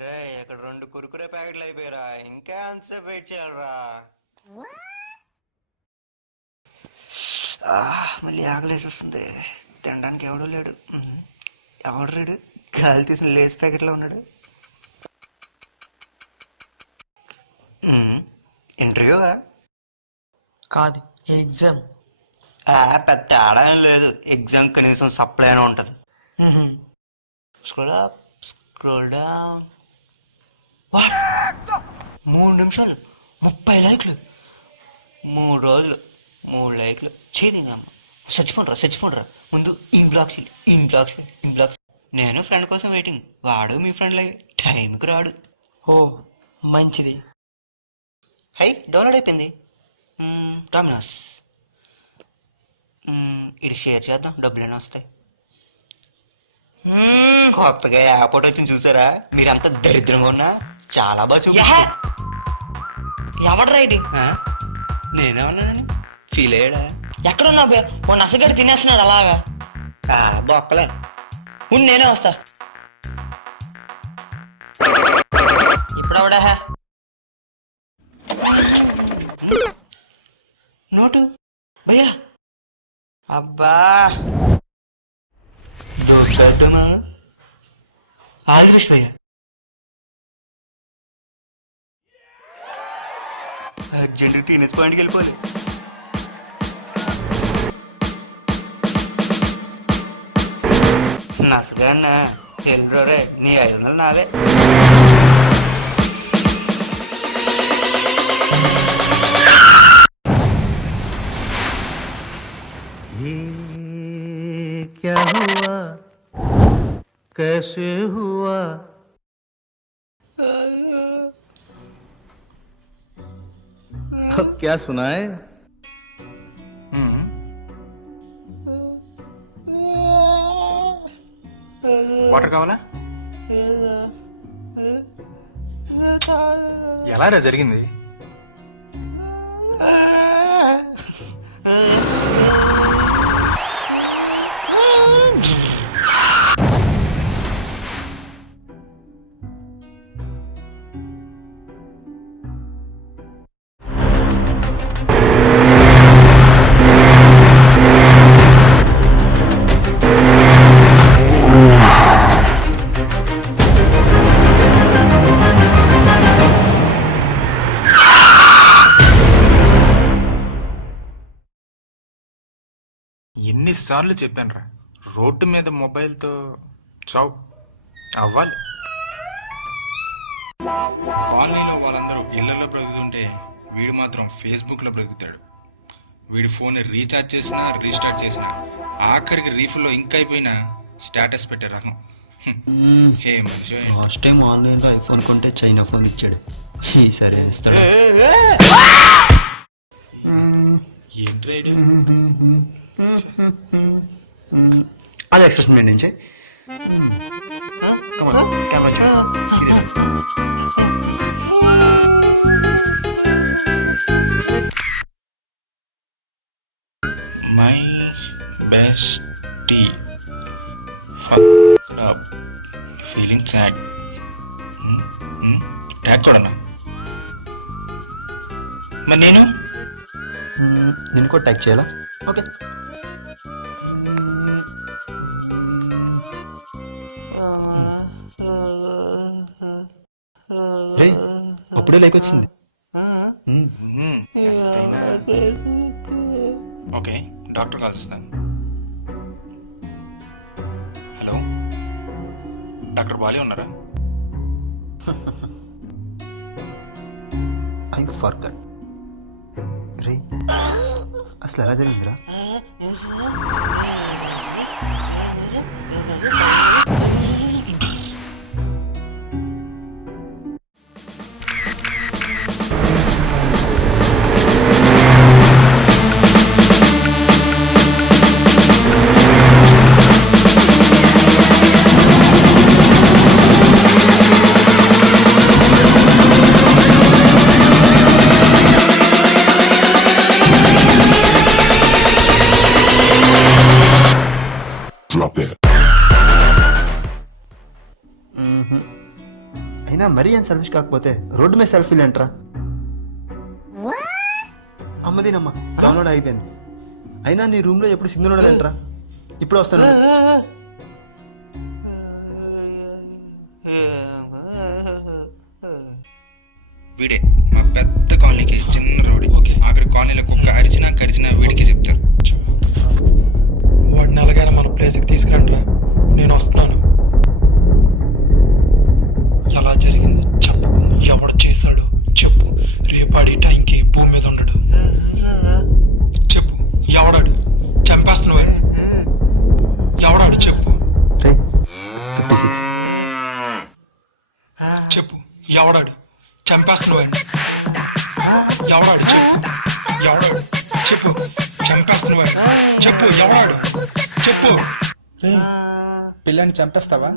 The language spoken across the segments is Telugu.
రే ఇక్కడ 2 కురుకురే ప్యాకెట్లు అయిపోయారా, ఇంకా ఎంతసేపు వెయిట్ చేయాలరా? మళ్ళీ ఆకలేసి వస్తుంది, తినడానికి ఎవడూ లేడు. ఎవడు రేడు గాలి తీసిన లేస్ ప్యాకెట్లో ఉన్నాడు. ఇంటర్వ్యూ కాదు, ఎగ్జామ్. పెద్ద తేడా ఏం లేదు, ఎగ్జామ్ కనీసం సప్లై అయినా ఉంటుంది. Scroll up, scroll down. 3 నిమిషాలు 30 లైక్లు, 3 రోజులు 3 లైక్లు. చేదింగమ్మ, చచ్చిపోండ్రా ముందు ఇన్ బ్లాక్స్. నేను ఫ్రెండ్ కోసం వెయిటింగ్, వాడు మీ ఫ్రెండ్ లై టైంకి రాడు. ఓ మంచిది. హై డౌన్లోడ్ అయిపోయింది. డామినోస్ ఇది షేర్ చేద్దాం, డబ్బులైనా వస్తాయి. కొత్తగా యాప్ ఒకటి వచ్చింది చూసారా? మీరంతా దరిద్రంగా ఉన్నా చాలా బాగా చూ. ఎవడు రైట్? నేనే ఉన్నానని ఫీల్ అయ్యాడా? ఎక్కడున్నా బే? ఓ నసగడి తినేస్తున్నాడు అలాగా. బొక్కలే నేనే వస్తా. ఇప్పుడు అవడా నోటు భయ్యా. అబ్బా చూస్తామా? ఆల్ ది బెస్ట్ భయ్యా. అర్జెంట్ టీనస్ పాయింట్కి వెళ్ళిపోవాలి. నసగా అన్న ఎల్లురే, నీ 500 నావే. क्या हुआ कैसे हुआ अब क्या सुनाए? వాటర్ కావాలా? ఎలారా జరిగింది? ఎన్నిసార్లు చెప్పానురా, రోడ్డు మీద మొబైల్తో చావు అవ్వాలి. కాలనీలో వాళ్ళందరూ ఇళ్లలో బ్రతుకుతుంటే వీడు మాత్రం ఫేస్బుక్లో బ్రతుకుతాడు. వీడి ఫోన్ రీఛార్జ్ చేసినా రీస్టార్ట్ చేసినా ఆఖరికి రీఫుల్లో ఇంక్ అయిపోయినా స్టేటస్ పెట్టే రకం. ఫస్ట్ టైం ఆన్లైన్లో ఐఫోన్ కొంటే చైనా ఫోన్ ఇచ్చాడు, ఈసారి ఇస్తాడు. అది ఎక్స్ప్రెషన్ మెయింటైన్ చేయి. My bestie feeling sad. Tag కూడా మరి నేను కూడా ట్యాగ్ చేయాలా? ఓకే. రే అప్పుడే లైక్ వచ్చింది. ఓకే, డాక్టర్ కాల్ చేస్తాను. హలో డాక్టర్ బాలే ఉన్నారా? I forgot. రే అసలు ఎలా జరిగిందిరా? Drop it. మరీ అని సెల్ఫిష్ కాకపోతే రోడ్డు మీద సెల్ఫీలు ఏంట్రా? అమ్మదినమ్మా డౌన్లోడ్ అయిపోయింది. అయినా నీ రూమ్లో ఎప్పుడు సిగ్నల్ ఉండదేంట్రా? ఇప్పుడు వస్తాను. వీడే మా పెద్ద కాలనీకి చిన్న రౌడీ. ఆఖరి కాలనీలో కుక్క కరిచినా వీడికి చెప్తారు. వాడిని ఎలాగైనా మన ప్లేస్కి తీసుకురండిరా, నేను వస్తున్నాను. ఎలా జరిగిందో చెప్పకు, ఎవడు చేశాడు చెప్పు. రేపాడి టైంకి భూమి మీద ఉండడు. చెప్పు, ఎవడాడు? చంపేస్తున్నావు. ఎవడాడు చెప్పు. 56 చెప్పు, ఎవడాడు? చంపేస్తున్నావు. ఎవడాడు చెప్పు. ఎవడాడు చెప్పు. చంపేస్తున్నావు. చెప్పు, ఎవడాడు చెప్పు. పిల్లాన్ని చంపేస్తావా?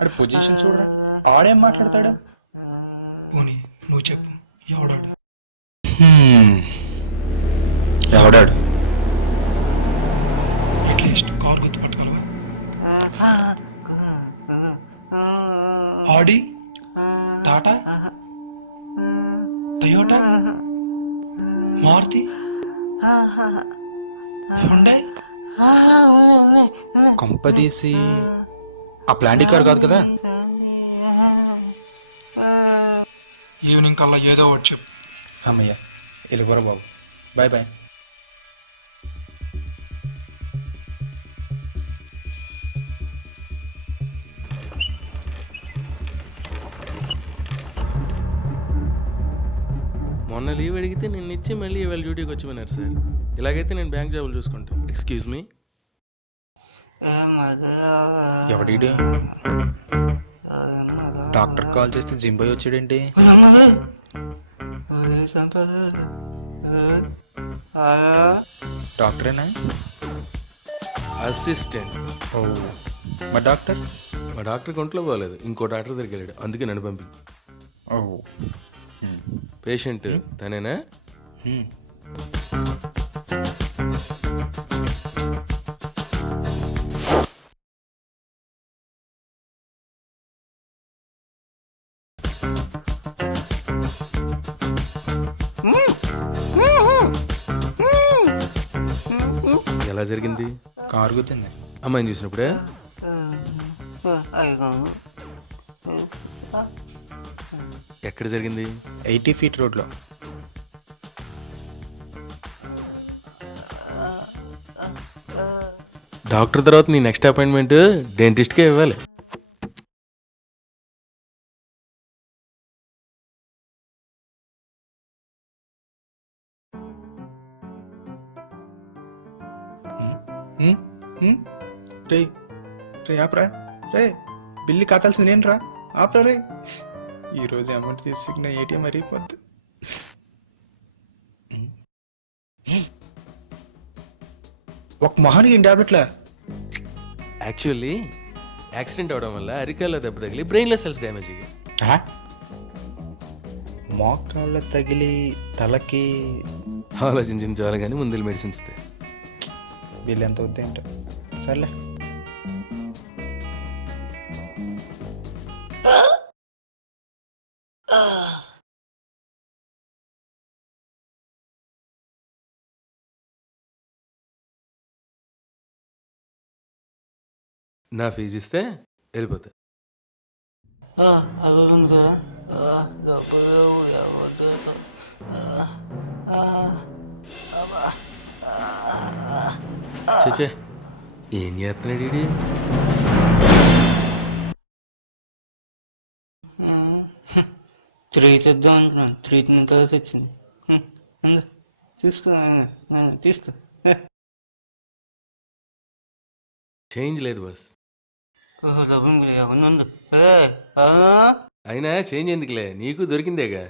అడు పొజిషన్ చూడరా, ఆడేం మాట్లాడతాడు? పోనీ నువ్వు చెప్పు, ఎవడాడు? ఎవడాడు? అట్లీస్ట్ కార్ గుర్తుపట్టగలవా? Audi, Tata, Toyota, Maruti, Hyundai. కొంపదీసి ఆ ప్లాంటీ కార్ కాదు కదా? ఈవినింగ్ కల్లా ఏదో ఒకటి చెప్పు. అమ్మయ్య, వెళ్ళిపోరా బాబు. Bye bye. మొన్న లీవ్ అడిగితే నిన్న ఇచ్చి మళ్ళీ ఇవాళ డ్యూటీకి వచ్చి పోయినారు సార్. ఇలాగైతే నేను బ్యాంక్ జాబులు చూసుకుంటాను. Excuse me. ఎవడీడు? డాక్టర్ కాల్ చేస్తే జింబాయ్ వచ్చాడేంటి? డాక్టరేనా? అసిస్టెంట్. ఓ, మా డాక్టర్? మా డాక్టర్కి ఒంట్లో పోలేదు, ఇంకో డాక్టర్ దగ్గరికి వెళ్ళాడు, అందుకే నన్ను పంపి. ఓ, పేషెంట్ తనేనా? ఎలా జరిగింది? కారు గుర్తుంది. అమ్మాయిని చూసినప్పుడే ఎక్కడ జరిగింది? 80 ఫీట్ రోడ్లో. డాక్టర్ తర్వాత నీ నెక్స్ట్ అపాయింట్మెంట్ డెంటిస్ట్కే ఇవ్వాలి. రే రే ఆపరా రే, బిల్లు కట్టాల్సింది నేను రా, ఆపరా రే. ఈరోజు అమౌంట్ తీసుకున్న ఏటీఎం మరిగిపోద్ది. ఒక మొహానికి ఇన్ని టాబ్లెట్లా? యాక్చువల్లీ యాక్సిడెంట్ అవడం వల్ల అరికాల్లో దెబ్బ తగిలి బ్రెయిన్లెస్ సెల్స్ డ్యామేజ్ అయ్యాయి. మోకాళ్ళ తగిలి తలకి ఆలోచించిన చాలు కానీ ముందు మెడిసిన్స్ ఇస్తే. బిల్లు ఎంత అవుతాయి అంటే సర్లే. నా ఫీజు ఇస్తే వెళ్ళిపోతా. చచ్చే, ఏం చేస్తున్నాడు ఇది? త్రీ తెద్దాం అనుకున్నాను, త్రీ తర్వాత వచ్చింది. తీసుకో తీసుకో. చేంజ్ లేదు బస్. అవన్నీ ఉంది. అయినా చేంజ్ ఎందుకులే, నీకు దొరికిందేగా.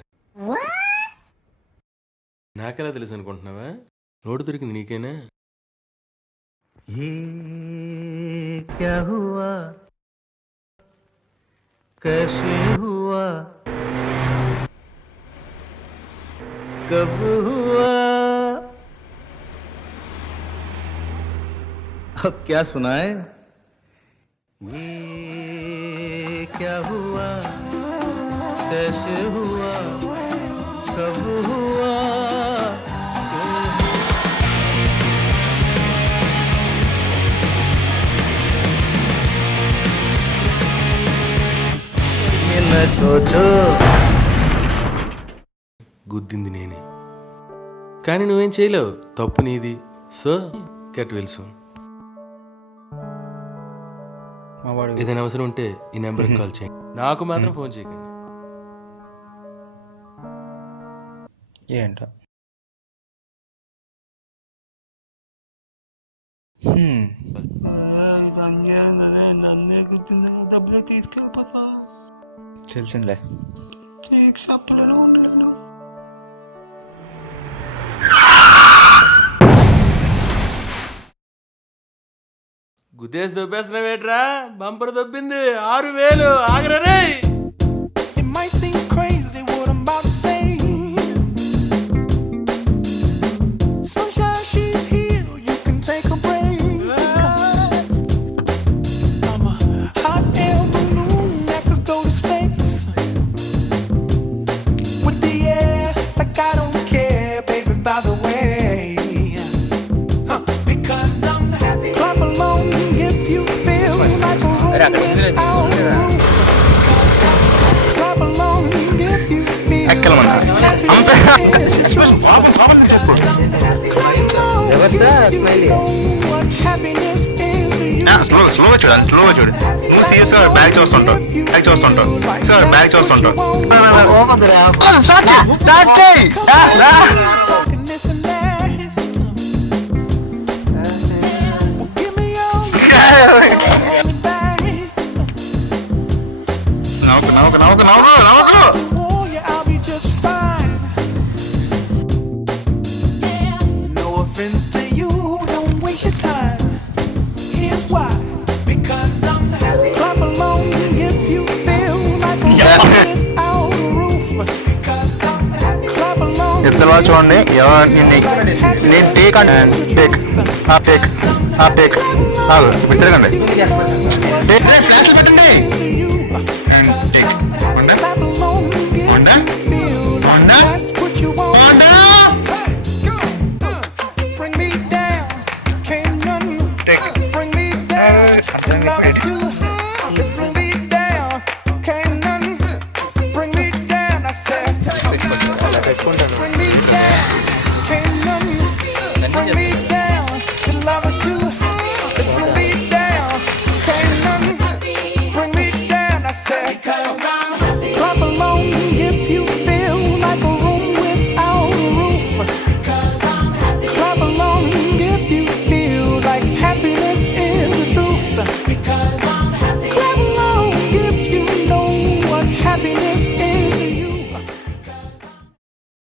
నాకెలా తెలుసు అనుకుంటున్నావా? నోటు దొరికింది నీకేనా? ये क्या हुआ, कैसे हुआ, कब हुआ? अब क्या सुनाए? ये क्या हुआ, कैसे हुआ कब हुआ ये न सोचो గుద్దింది నేనే, కానీ నువ్వేం చేయలేవు, తప్పు నీది. So get well soon. మా వాడు ఏదైనా అవసరం ఉంటే ఈ నెంబర్కి కాల్ చేయండి, నాకు మాత్రం ఫోన్ చేయకండి. ఏంట నన్నే గుర్తుంది, డబ్బులు తీసుకెళ్ళిపోతా. తెలిసిందిలే. చెప్పలేను, ఉండలేను. గుద్దేసి దొబ్బేసినవేట్రా, బంపర్ దొబ్బింది 6000. ఆగరా రే. It might seem crazy what I'm about to say. Sunshine, she's here, you can take a break. I'm a hot air balloon that could go to space. With the air, like I don't care, baby, by the way. Because I'm happy. Clap along if you feel like a room without a roof. Clap along if you feel like happiness is to you. స్లోగా చూడాలి, స్లోగా చూడు. నువ్వు సీరియస్ గా బ్యాగ్ చూస్తుంటావు, బ్యాగ్ చూస్తుంటావు. Talking this and that. Well, give me all the hold me back. Oh, yeah, I'll be just fine. No offense to you, don't waste your time. Here's why. Because I'm happy. Clap along if you feel like a room without a roof. Because I'm happy. Clap along. చూడండి, నేను టేక్ అంటే టేక్ ఇప్పుడు తిరగండి. ఫ్లాష్ పెట్టండి. Take Clap along if you feel like that's what you want. Bring me down, can't none bring me down. The love is too high. Bring me down, can't none bring me down. I said, bring me